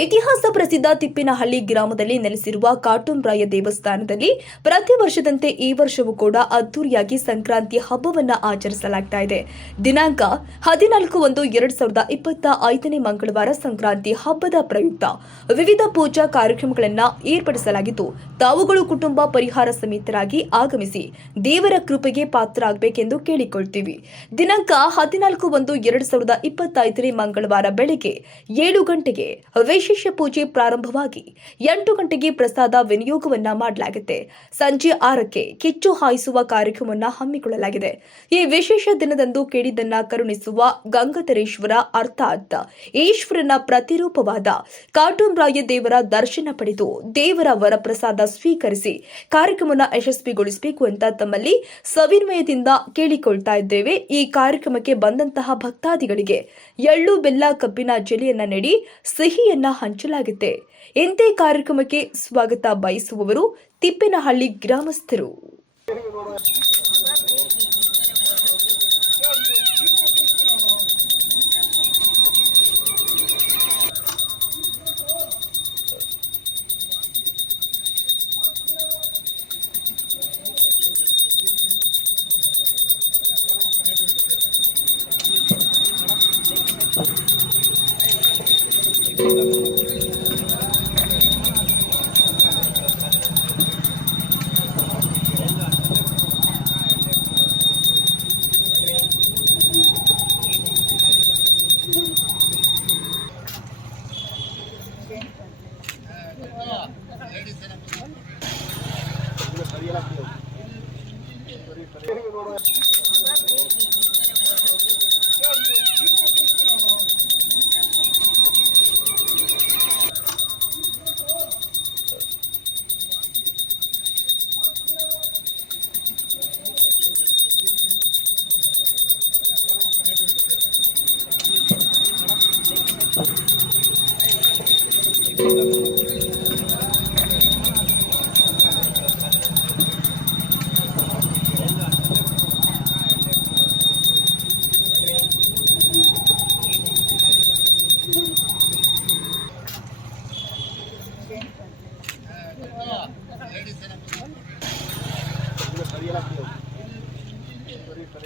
ಇತಿಹಾಸ ಪ್ರಸಿದ್ಧ ತಿಪ್ಪೇನಹಳ್ಳಿ ಗ್ರಾಮದಲ್ಲಿ ನೆಲೆಸಿರುವ ಕಾಟುಂರಾಯ ದೇವಸ್ಥಾನದಲ್ಲಿ ಪ್ರತಿ ವರ್ಷದಂತೆ ಈ ವರ್ಷವೂ ಕೂಡ ಅದ್ದೂರಿಯಾಗಿ ಸಂಕ್ರಾಂತಿ ಹಬ್ಬವನ್ನು ಆಚರಿಸಲಾಗ್ತಾ ಇದೆ. ದಿನಾಂಕ 14/1/2025 ಮಂಗಳವಾರ ಸಂಕ್ರಾಂತಿ ಹಬ್ಬದ ಪ್ರಯುಕ್ತ ವಿವಿಧ ಪೂಜಾ ಕಾರ್ಯಕ್ರಮಗಳನ್ನು ಏರ್ಪಡಿಸಲಾಗಿದ್ದು, ತಾವುಗಳು ಕುಟುಂಬ ಪರಿಹಾರ ಸಮೇತರಾಗಿ ಆಗಮಿಸಿ ದೇವರ ಕೃಪೆಗೆ ಪಾತ್ರರಾಗಬೇಕೆಂದು ಕೇಳಿಕೊಳ್ತೀವಿ. ದಿನಾಂಕ 14/1/2025 ಮಂಗಳವಾರ ಬೆಳಗ್ಗೆ 7 ಗಂಟೆಗೆ ವಿಶೇಷ ಪೂಜೆ ಪ್ರಾರಂಭವಾಗಿ 8 ಗಂಟೆಗೆ ಪ್ರಸಾದ ವಿನಿಯೋಗವನ್ನ ಮಾಡಲಾಗುತ್ತೆ. ಸಂಜೆ 6ಕ್ಕೆ ಕಿಚ್ಚು ಹಾಯಿಸುವ ಕಾರ್ಯಕ್ರಮವನ್ನು ಹಮ್ಮಿಕೊಳ್ಳಲಾಗಿದೆ. ಈ ವಿಶೇಷ ದಿನದಂದು ಕೇಳಿದ್ದನ್ನ ಕರುಣಿಸುವ ಗಂಗಾಧರೇಶ್ವರ ಅರ್ಥಾತ್ ಈಶ್ವರನ ಪ್ರತಿರೂಪವಾದ ಕಾಟುಂರಾಯ ದೇವರ ದರ್ಶನ ಪಡೆದು ದೇವರ ವರಪ್ರಸಾದ ಸ್ವೀಕರಿಸಿ ಕಾರ್ಯಕ್ರಮವನ್ನು ಯಶಸ್ವಿಗೊಳಿಸಬೇಕು ಅಂತ ತಮ್ಮಲ್ಲಿ ಸವಿನಯದಿಂದ ಕೇಳಿಕೊಳ್ತಾ ಇದ್ದೇವೆ. ಈ ಕಾರ್ಯಕ್ರಮಕ್ಕೆ ಬಂದಂತಹ ಭಕ್ತಾದಿಗಳಿಗೆ ಎಳ್ಳು ಬೆಲ್ಲ ಕಬ್ಬಿನ ಜೆಲೆಯನ್ನ ನೀಡಿ ಸಿಹಿಯನ್ನ ಹಂಚಲಾಗುತ್ತೆ. ಇಂದೇ ಕಾರ್ಯಕ್ರಮಕ್ಕೆ ಸ್ವಾಗತ ಬಯಸುವವರು ತಿಪ್ಪೇನಹಳ್ಳಿ ಗ್ರಾಮಸ್ಥರು.